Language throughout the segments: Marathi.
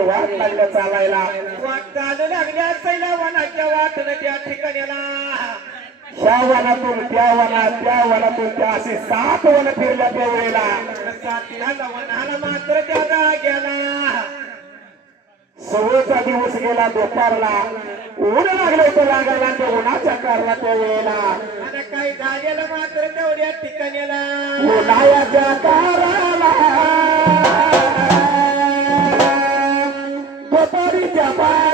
वाट लागल्या चालायला. वाट चालू लागल्या. पहिल्या वनाच्या वाटनं त्या ठिकाण्याला. ह्या वनातून त्या वनात त्या वनातून त्या असे सात वन फिरल्या त्या वेळेला. वनाला मात्र त्या जाग्याला. सवयचा दिवस गेला दुपारला. ऊन लागलं होतं लागायला त्या उन्हाच्या कारला त्या वेळेला काही झालेलं मात्र तेवढ्या ठिकाण्याला उन्हाळ्याच्या काराला. दुपारीच्या पाऱ्याला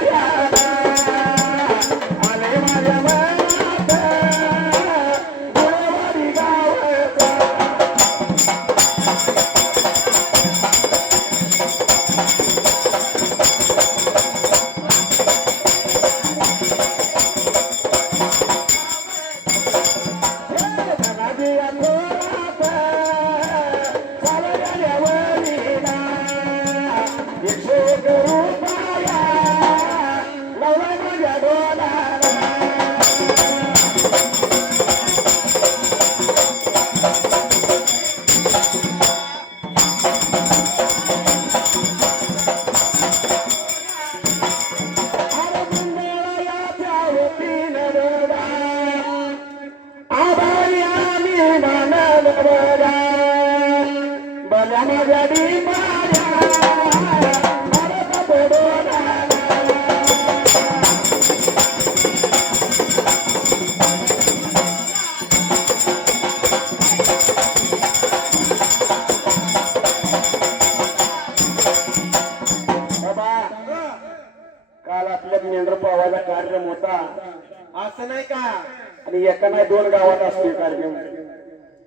असं नाही का? आणि एका नाही दोन गावात असतो कार्यक्रम.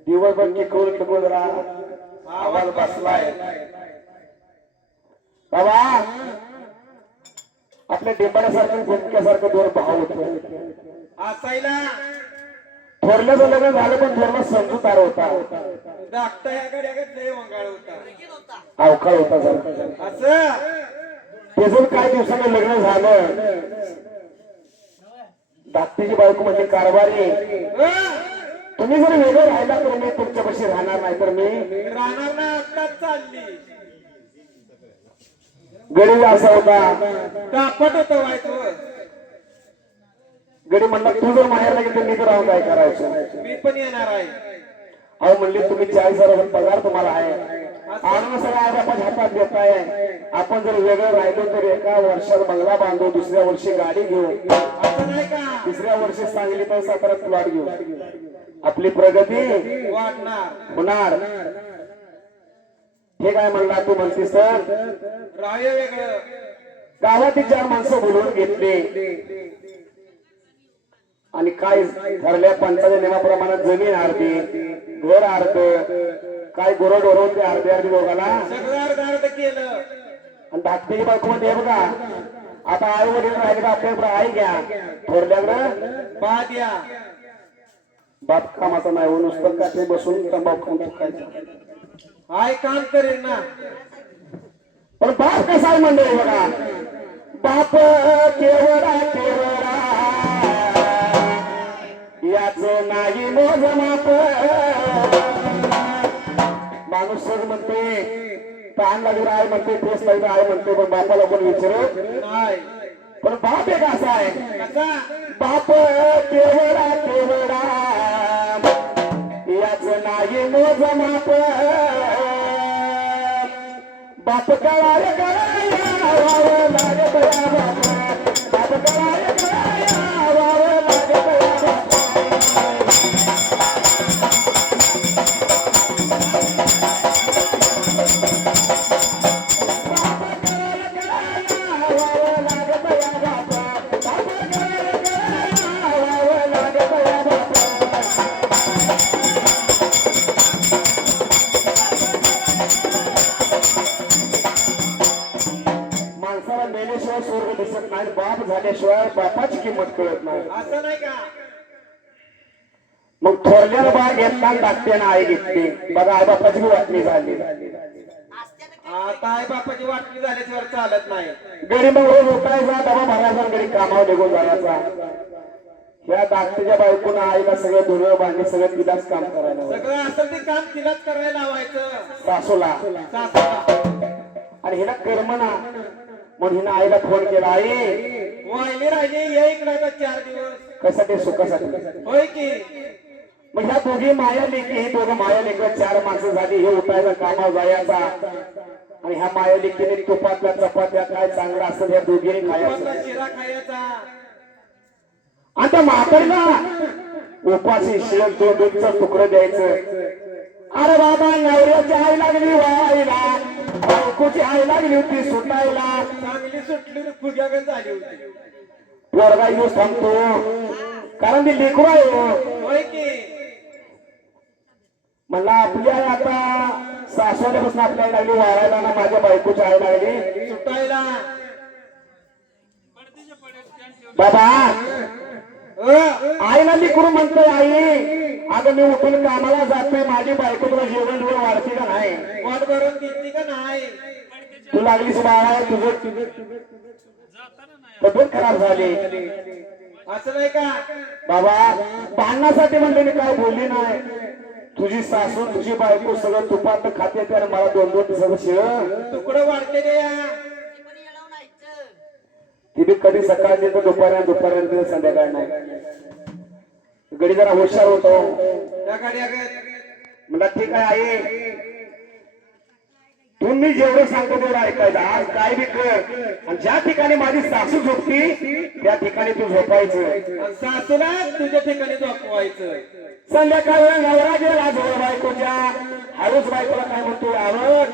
दिवसभर टिकवून टिकवून राहा. आवाज बसलाय. बाबा आपल्या डेपाड्यासारखं भुमक्यासारखं दोन भाव होत असायला थोरल्याचं लग्न झालं पण थोरला समजूतार होता. धाकटा लय होता. अवकाळ होता जरा असं? त्याचं काय दिवसाने लग्न झालं धाकटीची बायको म्हणजे कारभारी तुम्ही जर वेगळं राहिला तर मी तुमच्यापाशी राहणार नाही तर मी राहणार ना आत्ताच चालली. गडी असा होता. दापट होत व्हायचं गडी म्हणला तू जर माहेरला गेली तर मी तर राहून काय करायचं? मी पण येणार आहे. अहो म्हणले तुम्ही चाळीस हजार पगार तुम्हाला आहे. आणून सगळं आज आपण हातात देत आहे आपण जर वेगळं राहिलो तर एका वर्षात बंगला बांधू दुसऱ्या वर्षी गाडी घेऊ. नाही तिसऱ्या वर्षी सांगली तर साताऱ्यात प्लॉट घेऊ. आपली प्रगती वाटणार होणार. हे काय म्हणला तू म्हणतीस तर राय वेगळं. गावातील चार माणसं बोलवून घेतले. आणि काय ठरल्या पंचायत नियमाप्रमाणे जमीन अर्धी घर अर्ध काय गोरड ओरवून ते अर्धे अर्धी दोघाला. सगळं अर्ध अर्ध केलं. आणि धाकटीची बायको मध्ये बघा आता आई वडील राहिले का आपल्याकडे आई घ्या. थोरल्याकडं बाद या बाप कामाचा नाही हो नुसतं का ते बसून तंबाखू थुकायचं आय काम करेल ना. पण बाप कसा आहे मंडळी बघा? बाप केवडा केवडा याच नाही मोजमाप माणूस सहज म्हणते ताण लागली आहे म्हणते ठेस लागली आहे म्हणते पण बापाला कोण विचारत? नाही. पण बाप एक असा आहे. बाप केवडा केवडा याच नाही मोज माप बाप कळाय कळाया वाव लागत बाप कळाय नाही बाप झाल्याशिवाय बापाची किंमत कळत नाही. असं नाही का? मग थोरल्याला बाळ घेतला धाकट्यानं आई घेतली. बघा आई बापाची वाटणी झाली. आता आई बापाची वाटणी झाल्याशिवाय चालत नाही. मग रोज उठायचा डबा भरायचा आणि घरी कामावर निघून जायचा. या धाकट्याच्या बायकोनं आईला सगळं धुणं भांडी सगळं तिलाच काम करायला. सगळं असेल ते काम तिलाच करायला लावायचं. सासूला. सासूला. आणि हिला कर्मना म्हणून हिनं आईला फोन केला आई वाहिली राहिली. ये इकडे आता चार दिवस. कशासाठी सुखासाठी? होय की. मग ह्या दोघी माया लेकी ही दोघं माया लेक चार माणसं झाली हे उठायचा कामावर जायचा. आणि ह्या माया लेकीने तुपातल्या चपात्या काय चांगलं असेल या दोघीने खायचं. शिरा खायचा. आणि त्या म्हातारीला उपाशी शिळक दोन दोनचं तुकडं द्यायचं. अरे बाबा नवऱ्याची आई लागली वाईला बायकोची आई लागली होती सुटायला. चांगली सुटली फुग्यागत झाली होती. पोरगा येऊस थांबतो कारण ती लेकरू आहे हो. होय की? म्हणला आपली आई आता सासवाल्यापासून आपली आई लागली वाळायला ना माझ्या बायकोची आई लागली. सुटायला. बाबा आईला लेकरू म्हणतोय आई? अगं मी उठून कामाला जातोय माझी बायको तुला जेवण जेवण वाढते का नाही? पोट भरून घेतली का नाही? तू लागलीस बाळा तुझं तब्येत खराब झाली. असं नाही का? बाबा भांडणासाठी म्हणले मी काय बोलली नाही. तुझी सासू तुझी बायको सगळं तुपात खाते त्याने मला दोन दोन सगळं शिळ. तुकडं वाढते या. बी कधी सकाळची तर दुपाऱ्या दुपाऱ्यानंतर संध्याकाळ नाही. गडी जरा हुशार होतो. म्हणला ठीक आहे आई. तुम्ही जेवढं सांगतो तेवढं ऐकायचं. आज काय बी कर आणि ज्या ठिकाणी माझी सासू झोपती त्या ठिकाणी तू झोपायचं. सासूला तुझ्या ठिकाणी झोपवायचं. संध्याकाळी नवरा गेला जवळ बायकोच्या. हळूच बायकोला काय म्हणतो आवड.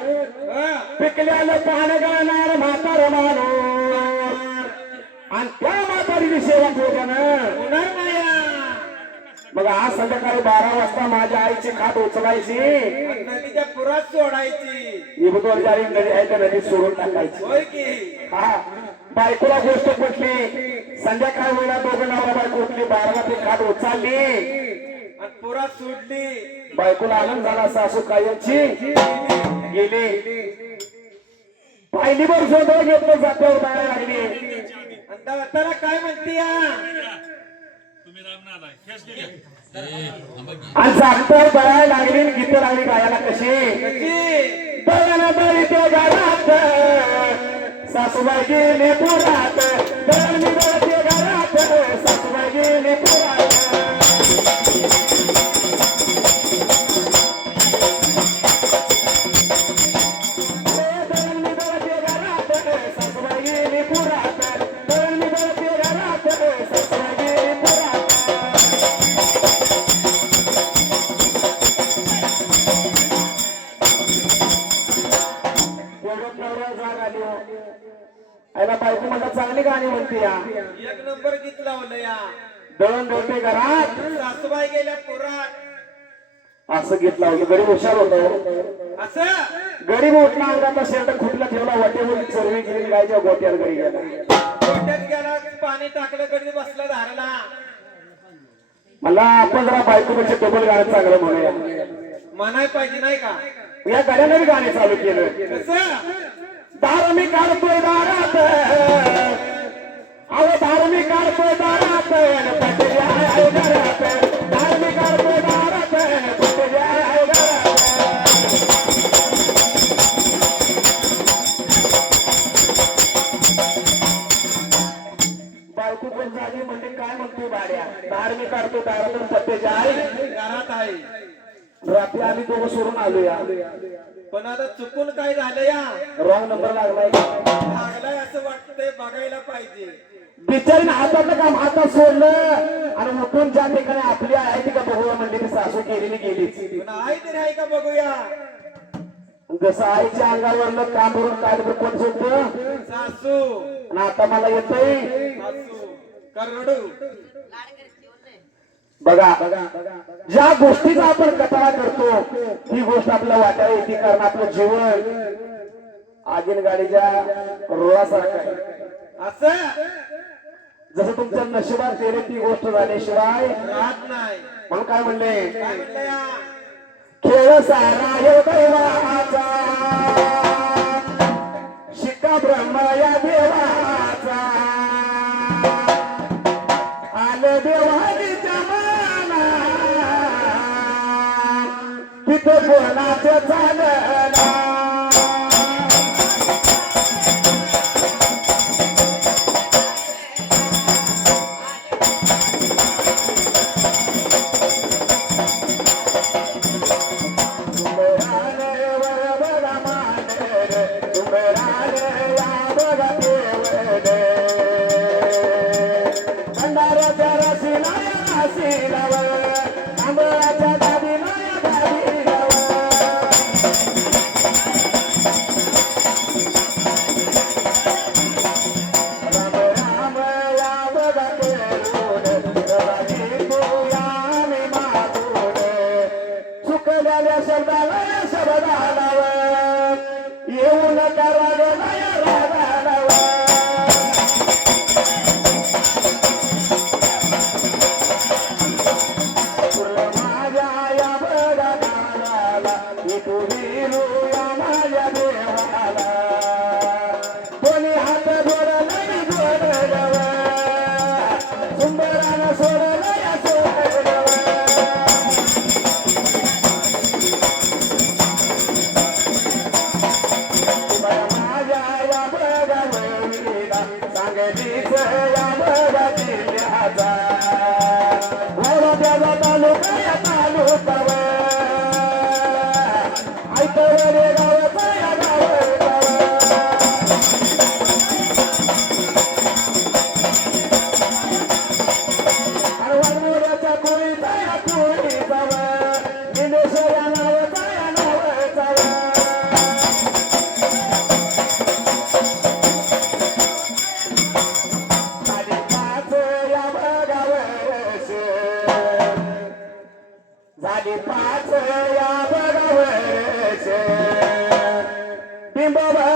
पिकल्याला पान गळणार म्हातार माणूस. आणि त्या म्हातारीची सेवा ठेवल्यानं होणार नाही. मग आज संध्याकाळी बारा वाजता माझ्या आईची खाट उचलायची. नदीच्या पुरात सोडायची. इबुदवर जारी नदी आहे त्या नदीत सोडून टाकायची. हा. बायकोला गोष्ट कुठली? संध्याकाळ वेळा दोघं नवरा बायको उठली बाराला ती खाट उचलली. आणि पुरात सोडली. बायकोला आनंद झाला सासू कायमची गेली. पाहिली बर सोडलं घेतलं जात्यावर जायला लागली. आणि दाताला काय म्हणते या? तुम्ही रामनाथ आहे खेच घ्या आणि जागतर बळायला लागली गीत लागली गायला कशी? दळण दळी ते घरात. सासूबाई गेली पुरात. घरात. सासूबाई गेली पुरात. गाणी म्हणते या एक नंबर गीत लावलं या. दळण दळते घरात. सासूबाई गेल्या पुरात. असं घेतला होतं गरीब हुशार होतो. असं? गरीब उठला अंगाचा शर्ट खुटला ठेवला. वाटेवर चरवी गेली गायच्या गोट्यावर घरी गेला. गोट्यात गेला पाणी टाकलं कधी बसला धारला. मला आपण जरा बायकोपेक्षा डबल गाणं चांगलं म्हणूया. म्हणाय पाहिजे नाही का? या गाण्याने बी गाणे चालू केलं. कसं? दार मी काढतोय दारात. अहो मी काढतोय दारात पटली आहे घरात मी काढतोय दारात पटली आहे बायको पण झाली म्हणजे काय म्हणतोय भाड्या? दार मी काढतो दारातून पत्त्याची आहे. घरात आहे. रात्री आम्ही दोघं सोडून आलो या पण आता चुकून काय झालं या रॉंग नंबर लागलाय लागलाय असं वाटतंय बघायला पाहिजे. बिचारीने हातातलं काम हातात सोडलं. आणि उठून ज्या ठिकाणी आपली आई ती का बघूया म्हणली ती सासू केलेली पण आई तरी आहे का बघूया? जसं आईच्या अंगावरलं काम भरून काय बरं कोण सोडतं? सासू. आणि आता मला करडू. बघा ज्या गोष्टीचा आपण कटाळा करतो ही गोष्ट आपल्याला वाटायला येते कारण आपलं जीवन आगीन गाडीच्या रोळासारखं आहे. असं? जसं तुमच्या नशिबात केली ती गोष्ट झाल्याशिवाय राहत म्हणून काय म्हणले? खेळ सारा देवाचा. शिका ब्रह्मा या देवाचा. आलं देवानीच्या मना तिथं कोणाचं झालं Jacaruá Bobo.